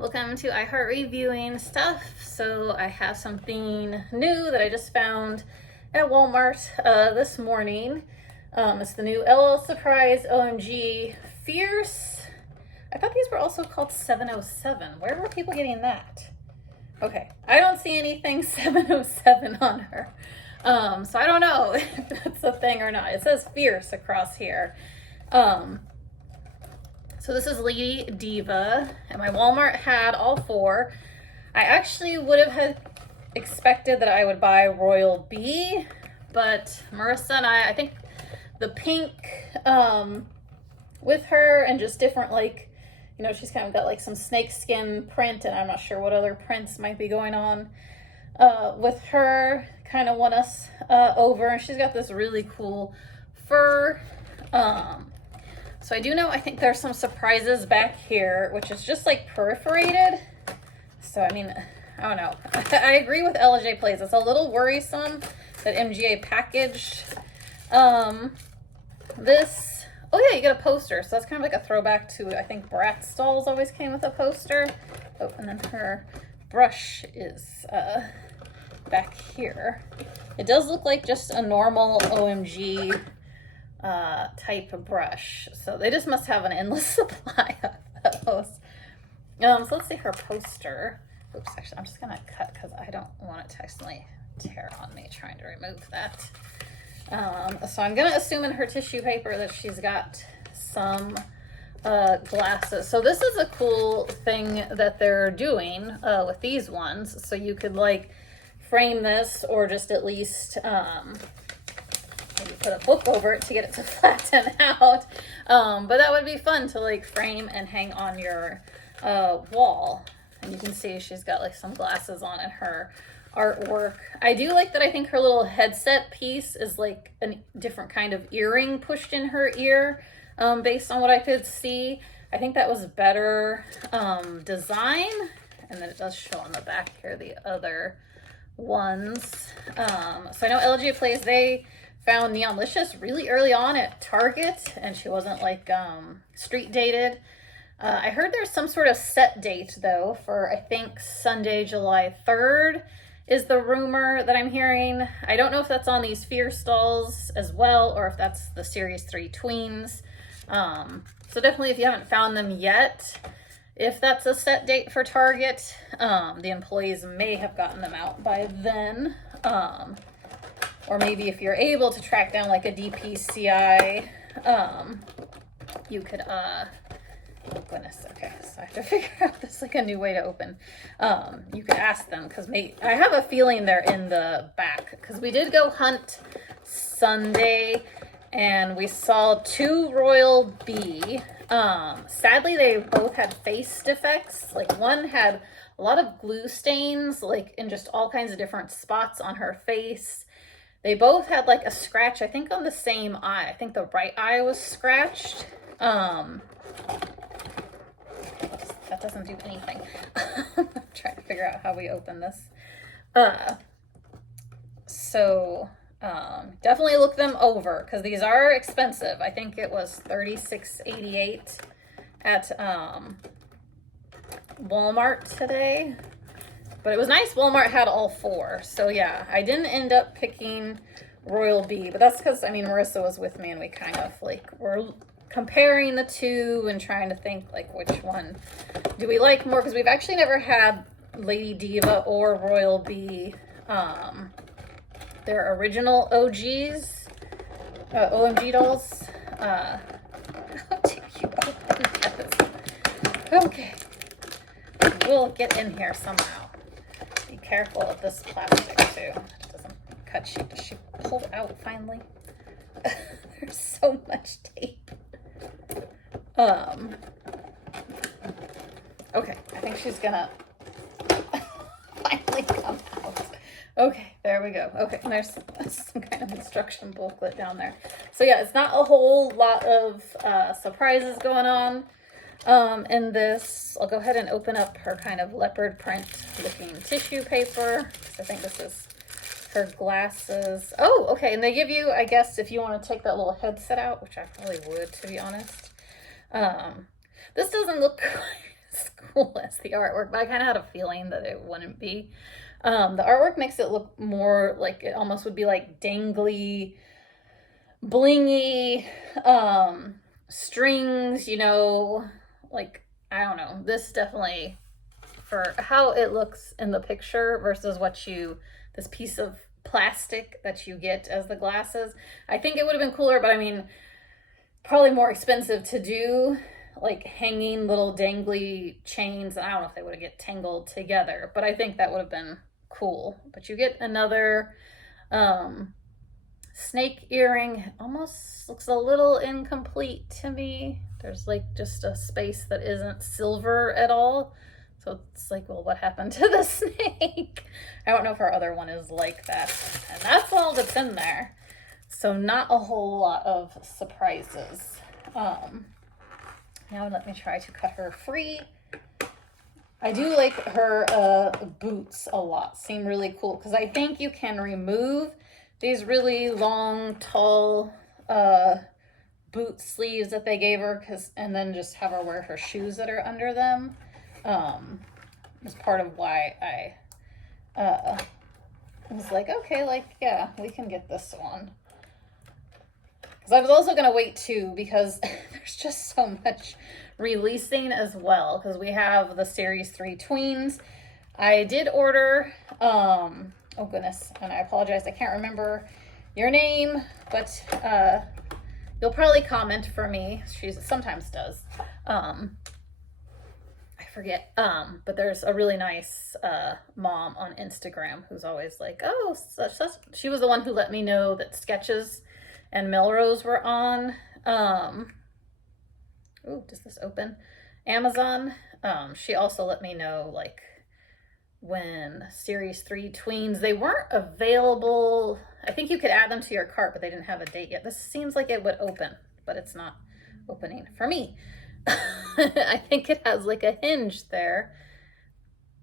welcome to iHeart Reviewing Stuff. So I have something new that I just found at Walmart this morning. It's the new L.O.L Surprise OMG Fierce. I thought these were also called 707. Where were people getting that? Okay, I don't see anything 707 on her. So I don't know if that's a thing or not. It says Fierce across here. So this is Lady Diva, and my Walmart had all four. I actually would have had expected that I would buy Royal B, but Marissa and I think the pink with her and just different, like, you know, she's kind of got like some snakeskin print, and I'm not sure what other prints might be going on with her, kind of won us over. And she's got this really cool fur. So I do know, I think there's some surprises back here, which is just like perforated. So, I mean, I don't know. I agree with LJ Plays. It's a little worrisome that MGA packaged this. Oh yeah, you get a poster. So that's kind of like a throwback to, I think Bratz dolls always came with a poster. Oh, and then her brush is back here. It does look like just a normal OMG type of brush. So they just must have an endless supply of those. So let's see her poster. Oops, actually, I'm just gonna cut because I don't want it to accidentally tear on me trying to remove that. So I'm gonna assume in her tissue paper that she's got some glasses. So this is a cool thing that they're doing with these ones. So you could like frame this, or just at least maybe put a book over it to get it to flatten out. But that would be fun to like frame and hang on your wall. And you can see she's got like some glasses on in her artwork. I do like that. I think her little headset piece is like a different kind of earring pushed in her ear, based on what I could see. I think that was better design. And then it does show on the back here the other ones. So I know LG Plays, they found Neonlicious really early on at Target, and she wasn't like street dated. I heard there's some sort of set date though for, I think, Sunday, July 3rd is the rumor that I'm hearing. I don't know if that's on these Fierce dolls as well, or if that's the Series 3 tweens. So definitely, if you haven't found them yet, if that's a set date for Target, the employees may have gotten them out by then. Or maybe if you're able to track down like a DPCI, you could, oh goodness, okay, so I have to figure out this, like a new way to open. You could ask them, because I have a feeling they're in the back, because we did go hunt Sunday, and we saw two Royal B. Sadly, they both had face defects. Like one had a lot of glue stains, like in just all kinds of different spots on her face. They both had like a scratch, I think on the same eye. I think the right eye was scratched. That doesn't do anything. I'm trying to figure out how we open this. Definitely look them over, because these are expensive. I think it was $36.88 at Walmart today. But it was nice Walmart had all four. So yeah, I didn't end up picking Royal B, but that's because, I mean, Marissa was with me and we kind of like were comparing the two and trying to think like which one do we like more, because we've actually never had Lady Diva or Royal B, their original OGs, OMG dolls. How dare you open this? Okay, we'll get in here somehow. Be careful of this plastic too. It doesn't cut you. Does she pull it out finally? There's so much tape. Okay, I think she's gonna finally come out. Okay, there we go. Okay, and there's some kind of instruction booklet down there. So yeah, it's not a whole lot of surprises going on in this. I'll go ahead and open up her kind of leopard print looking tissue paper, because I think this is her glasses. Oh, okay, and they give you, I guess, if you want to take that little headset out, which I probably would, to be honest. This doesn't look cool as the artwork, but I kind of had a feeling that it wouldn't be. The artwork makes it look more like it almost would be like dangly, blingy, strings, you know, like, I don't know. This definitely, for how it looks in the picture versus what this piece of plastic that you get as the glasses, I think it would have been cooler, but I mean, probably more expensive to do, like hanging little dangly chains. And I don't know if they would get tangled together, but I think that would have been cool. But you get another snake earring. Almost looks a little incomplete to me. There's like just a space that isn't silver at all. So it's like, well, what happened to the snake? I don't know if our other one is like that. And that's all that's in there. So not a whole lot of surprises. Now let me try to cut her free. I do like her boots a lot. Seem really cool because I think you can remove these really long, tall boot sleeves that they gave her, and then just have her wear her shoes that are under them. Is part of why I was like, okay, like, yeah, we can get this one. Because I was also going to wait too, because there's just so much releasing as well, because we have the Series 3 tweens. I did order, oh goodness, and I apologize, I can't remember your name, but you'll probably comment for me. She sometimes does. I forget, but there's a really nice mom on Instagram who's always like, oh, such. She was the one who let me know that Sketches and Melrose were on, ooh, does this open? Amazon. She also let me know, like, when Series 3 tweens, they weren't available. I think you could add them to your cart, but they didn't have a date yet. This seems like it would open, but it's not opening for me. I think it has like a hinge there,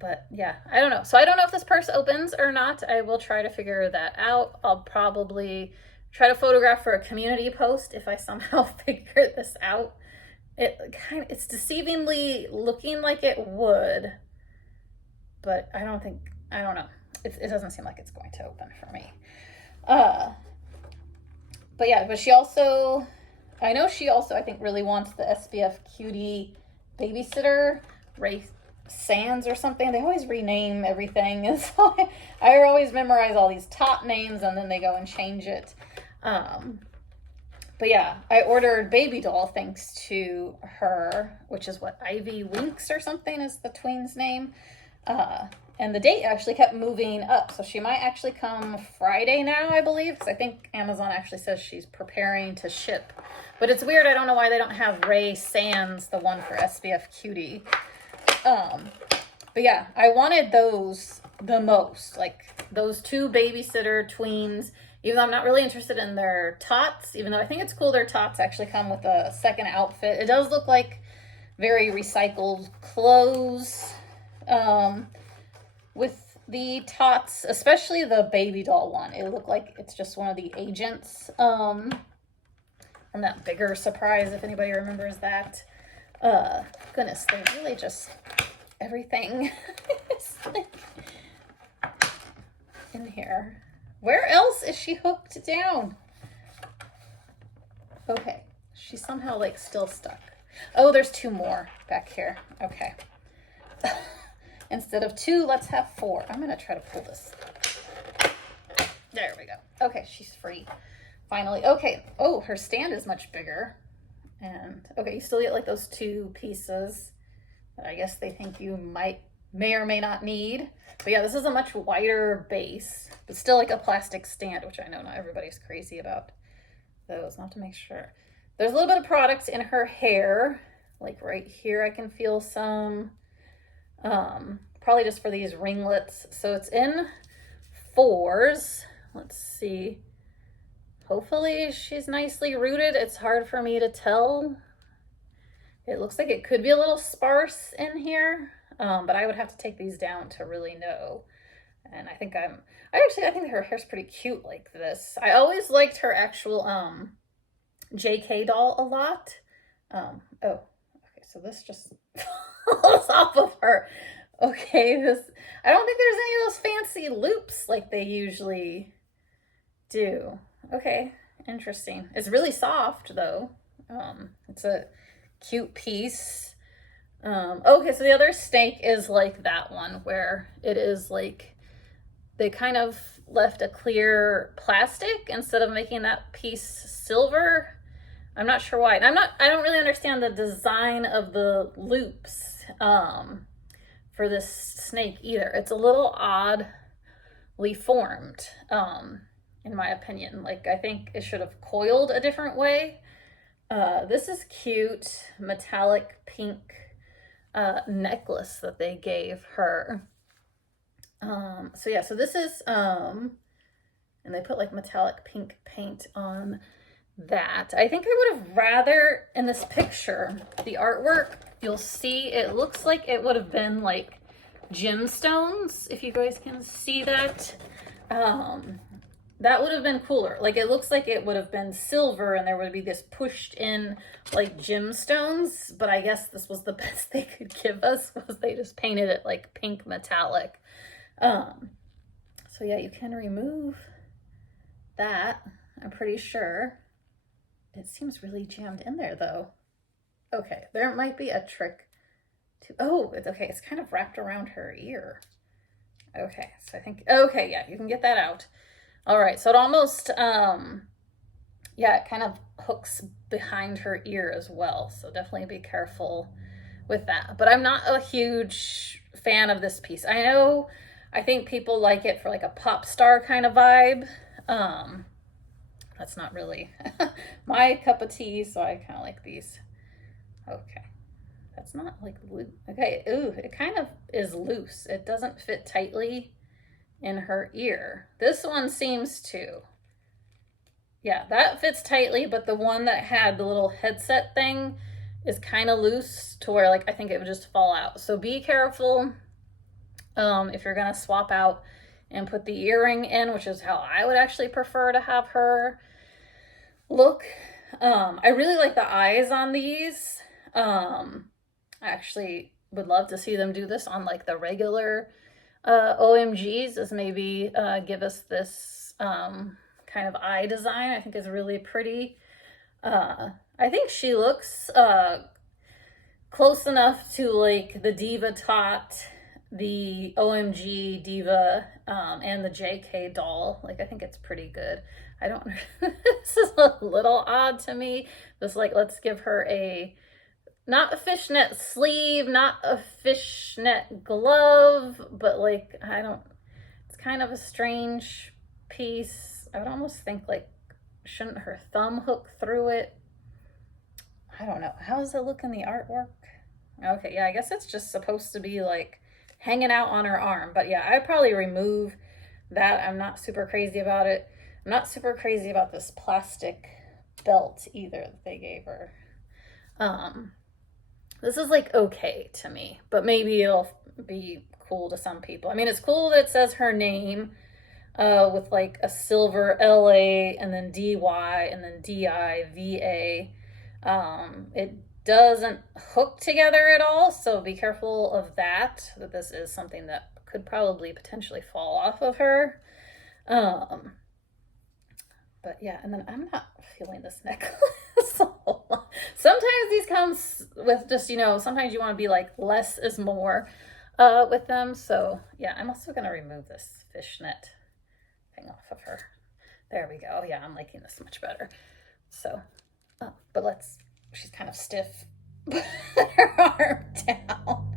but yeah, I don't know. So I don't know if this purse opens or not. I will try to figure that out. I'll probably try to photograph for a community post if I somehow figure this out. It's deceivingly looking like it would, but I don't know. It doesn't seem like it's going to open for me. But yeah, but I know she also, I think, really wants the SPF Cutie babysitter, Ray Sands or something. They always rename everything. And so I always memorize all these top names and then they go and change it. But yeah, I ordered Baby Doll thanks to her, which is what, Ivy Winks or something is the tween's name. And the date actually kept moving up. So she might actually come Friday now, I believe, because I think Amazon actually says she's preparing to ship. But it's weird. I don't know why they don't have Ray Sands, the one for SPF Cutie. But yeah, I wanted those the most. Like those two babysitter tweens, even though I'm not really interested in their tots, even though I think it's cool their tots actually come with a second outfit. It does look like very recycled clothes. With the tots, especially the Baby Doll one, it looked like it's just one of the agents from that Bigger Surprise, if anybody remembers that. Goodness, they really just, everything is like in here. Where else is she hooked down? Okay, she's somehow like still stuck. Oh, there's two more back here. Okay. Instead of 2, let's have 4. I'm going to try to pull this. There we go. Okay, she's free. Finally. Okay. Oh, her stand is much bigger. And, okay, you still get like those 2 pieces that I guess they think you may or may not need. But yeah, this is a much wider base, but still like a plastic stand, which I know not everybody's crazy about those. Not to make sure. There's a little bit of product in her hair. Like right here, I can feel some. Probably just for these ringlets. So it's in 4s. Let's see. Hopefully she's nicely rooted. It's hard for me to tell. It looks like it could be a little sparse in here, but I would have to take these down to really know. And I think I think her hair's pretty cute like this. I always liked her actual JK doll a lot. Oh, okay, so this just falls off Okay, I don't think there's any of those fancy loops like they usually do. Okay, interesting. It's really soft though. It's a cute piece. Okay, so the other snake is like that one where it is like they kind of left a clear plastic instead of making that piece silver. I'm not sure why. And I don't really understand the design of the loops for this snake either. It's a little oddly formed, in my opinion. Like, I think it should have coiled a different way. This is cute, metallic pink necklace that they gave her. So yeah, so this is, and they put like metallic pink paint on that. I think I would have rather, in this picture, the artwork, you'll see it looks like it would have been like gemstones, if you guys can see that. That would have been cooler. Like, it looks like it would have been silver and there would be this pushed in like gemstones, but I guess this was the best they could give us, was they just painted it like pink metallic. So yeah, you can remove that, I'm pretty sure. It seems really jammed in there though. Okay, there might be a trick to, oh, it's okay, it's kind of wrapped around her ear. Okay, so I think, okay, yeah, you can get that out. All right, so it almost, yeah, it kind of hooks behind her ear as well. So definitely be careful with that. But I'm not a huge fan of this piece. I think people like it for like a pop star kind of vibe. That's not really my cup of tea, so I kind of like these. Okay, that's not like loose. Okay, ooh, it kind of is loose. It doesn't fit tightly in her ear. This one seems to. Yeah, that fits tightly, but the one that had the little headset thing is kind of loose to where like I think it would just fall out. So be careful if you're gonna swap out and put the earring in, which is how I would actually prefer to have her look. I really like the eyes on these. I actually would love to see them do this on like the regular OMGs, is maybe give us this kind of eye design. I think is really pretty. I think she looks close enough to like the Diva Tot, the OMG Diva, and the JK doll. Like, I think it's pretty good. I don't this is a little odd to me. Just like, let's give her not a fishnet sleeve, not a fishnet glove, but like, it's kind of a strange piece. I would almost think like, shouldn't her thumb hook through it? I don't know. How does it look in the artwork? Okay, yeah, I guess it's just supposed to be like hanging out on her arm. But yeah, I'd probably remove that. I'm not super crazy about it. I'm not super crazy about this plastic belt either that they gave her. This is like okay to me, but maybe it'll be cool to some people. I mean, it's cool that it says her name with like a silver L.A. and then D.Y. and then D.I.V.A. It doesn't hook together at all, so be careful of that this is something that could probably potentially fall off of her. But yeah, and then I'm not feeling this necklace. Sometimes these comes with just, sometimes you want to be like less is more with them. So yeah, I'm also going to remove this fishnet thing off of her. There we go. Yeah, I'm liking this much better. So, but she's kind of stiff. Put her arm down.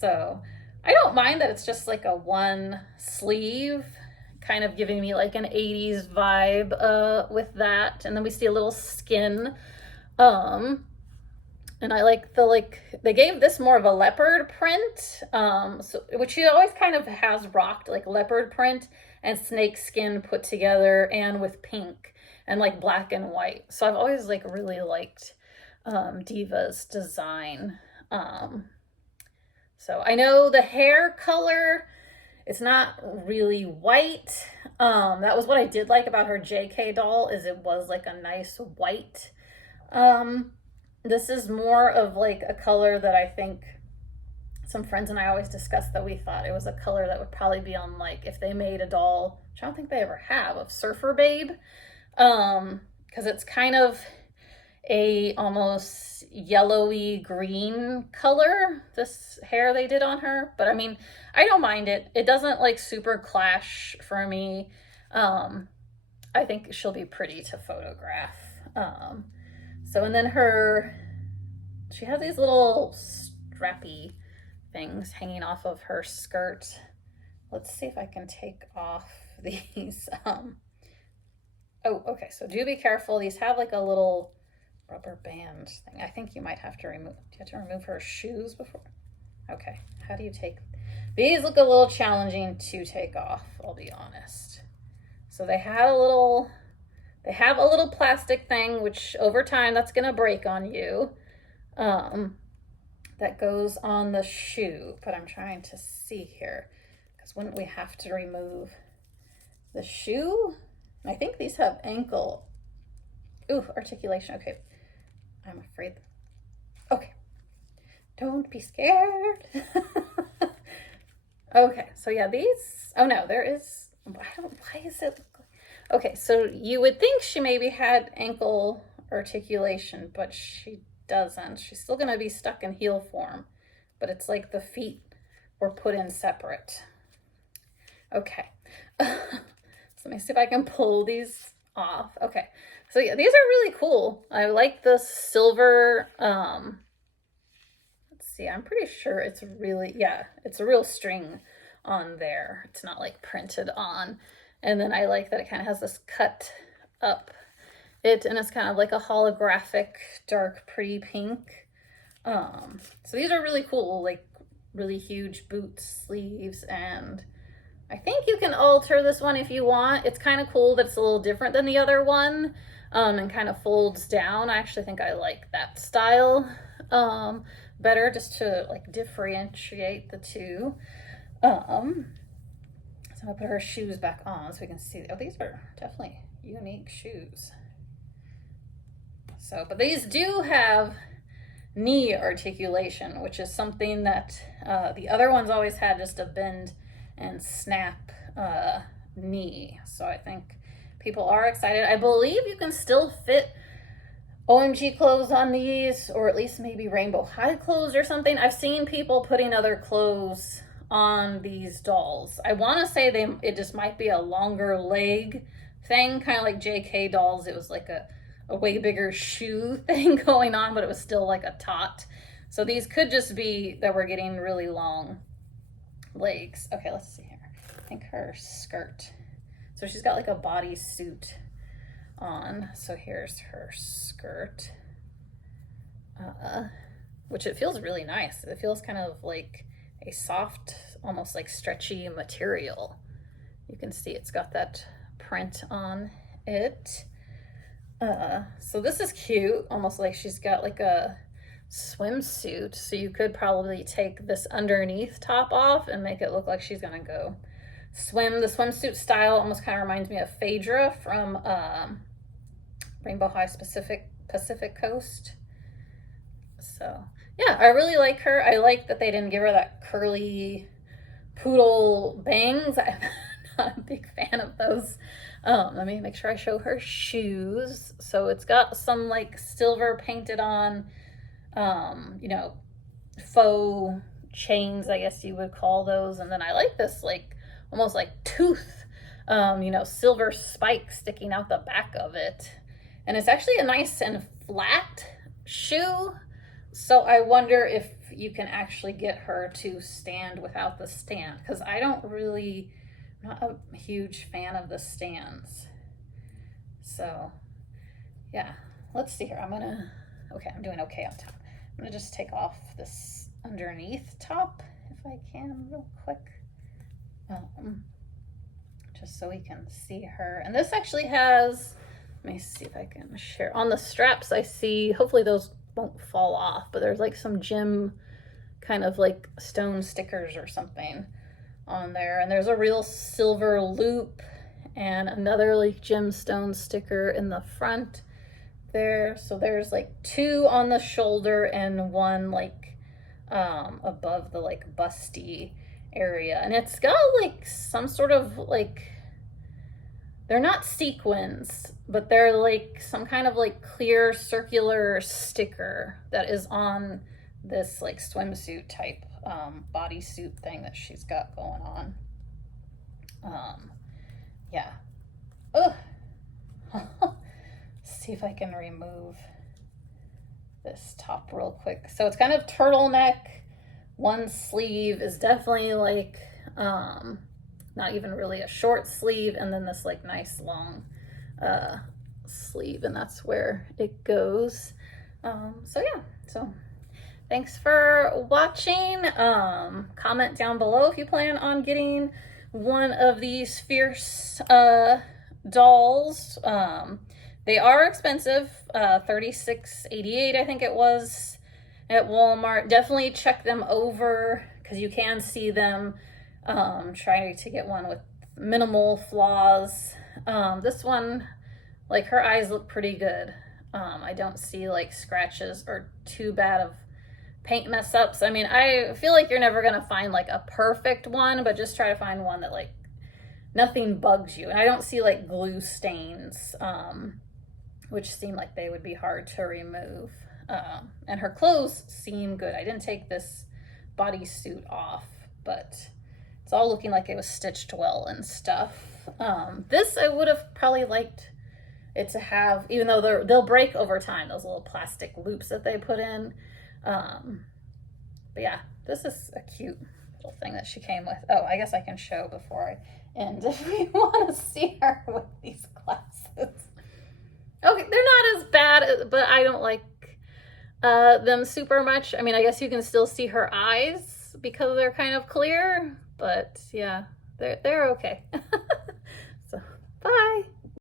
So I don't mind that it's just like a one sleeve, kind of giving me like an 80s vibe with that. And then we see a little skin. And I like they gave this more of a leopard print, which she always kind of has rocked, like leopard print and snake skin put together and with pink and like black and white. So I've always like really liked Diva's design. So I know the hair color, it's not really white. That was what I did like about her JK doll, is it was like a nice white. This is more of like a color that I think some friends and I always discussed that we thought it was a color that would probably be on, like, if they made a doll, which I don't think they ever have, of Surfer Babe, because it's kind of a almost yellowy green color, this hair they did on her. But I mean, I don't mind it. It doesn't like super clash for me. I think she'll be pretty to photograph. So, and then she has these little strappy things hanging off of her skirt. Let's see if I can take off these. Oh, okay, so do be careful. These have like a little rubber band thing. I think you might have to remove, do you have to remove her shoes before? Okay, how do you take, these look a little challenging to take off, I'll be honest. So they have a little plastic thing, which over time that's gonna break on you. That goes on the shoe, but I'm trying to see here, because wouldn't we have to remove the shoe? I think these have ankle, articulation, okay. I'm afraid, okay. Don't be scared. Okay, so yeah, these, oh no, there is, why is it, okay, so you would think she maybe had ankle articulation, but she doesn't. She's still gonna be stuck in heel form, but it's like the feet were put in separate. Okay, so let me see if I can pull these off. Okay, so yeah, these are really cool. I like the silver, let's see, I'm pretty sure it's really, yeah, it's a real string on there. It's not like printed on. And then I like that it kind of has this cut up and it's kind of like a holographic dark pretty pink. So these are really cool, like really huge boot sleeves, and I think you can alter this one if you want. It's kind of cool that it's a little different than the other one, and kind of folds down. I actually think I like that style better, just to like differentiate the two. So I'm gonna put her shoes back on so we can see. Oh, these are definitely unique shoes. So, but these do have knee articulation, which is something that the other ones always had, just a bend and snap knee. So I think people are excited. I believe you can still fit OMG clothes on these, or at least maybe Rainbow High clothes or something. I've seen people putting other clothes on these dolls. I want to say it just might be a longer leg thing, kind of like JK dolls. It was like a way bigger shoe thing going on, but it was still like a tot. So these could just be that we're getting really long legs. Okay, let's see here. I think her skirt. So she's got like a bodysuit on. So here's her skirt, which it feels really nice. It feels kind of like a soft, almost like stretchy material. You can see it's got that print on it. So this is cute, almost like she's got like a swimsuit. So you could probably take this underneath top off and make it look like she's gonna go swim. The swimsuit style almost kind of reminds me of Phaedra from Rainbow High Pacific Coast. So yeah, I really like her. I like that they didn't give her that curly poodle bangs. I'm not a big fan of those. Let me make sure I show her shoes. So it's got some like silver painted on, you know, faux chains, I guess you would call those. And then I like this like almost like tooth, you know, silver spike sticking out the back of it. And it's actually a nice and flat shoe. So I wonder if you can actually get her to stand without the stand, because I don't really, I'm not a huge fan of the stands. So yeah, let's see here. Okay, I'm doing okay on top. I'm gonna just take off this underneath top if I can real quick. Just so we can see her. And this actually has, let me see if I can share. On the straps I see, hopefully those won't fall off, but there's like some gem kind of like stone stickers or something on there. And there's a real silver loop and another like gemstone sticker in the front there. So there's like two on the shoulder and one like above the like busty area. And it's got like some sort of like, they're not sequins, but they're like some kind of like clear circular sticker that is on this like swimsuit type bodysuit thing that she's got going on. Yeah. Ugh. See if I can remove this top real quick. So it's kind of turtleneck. One sleeve is definitely like not even really a short sleeve, and then this like nice long sleeve, and that's where it goes. So yeah, so thanks for watching. Comment down below if you plan on getting one of these Fierce dolls. They are expensive, $36.88 I think it was at Walmart. Definitely check them over because you can see them. Try to get one with minimal flaws. This one, like, her eyes look pretty good. I don't see like scratches or too bad of paint mess ups. I mean, I feel like you're never gonna find like a perfect one, but just try to find one that like nothing bugs you. And I don't see like glue stains, which seem like they would be hard to remove. And her clothes seem good. I didn't take this bodysuit off, but it's all looking like it was stitched well and stuff. This I would have probably liked it to have, even though they'll break over time, those little plastic loops that they put in. But yeah, this is a cute little thing that she came with. Oh, I guess I can show before I end if we want to see her with these glasses. Okay, they're not as bad, but I don't like them super much. I mean, I guess you can still see her eyes because they're kind of clear, but yeah, they're okay. So, bye.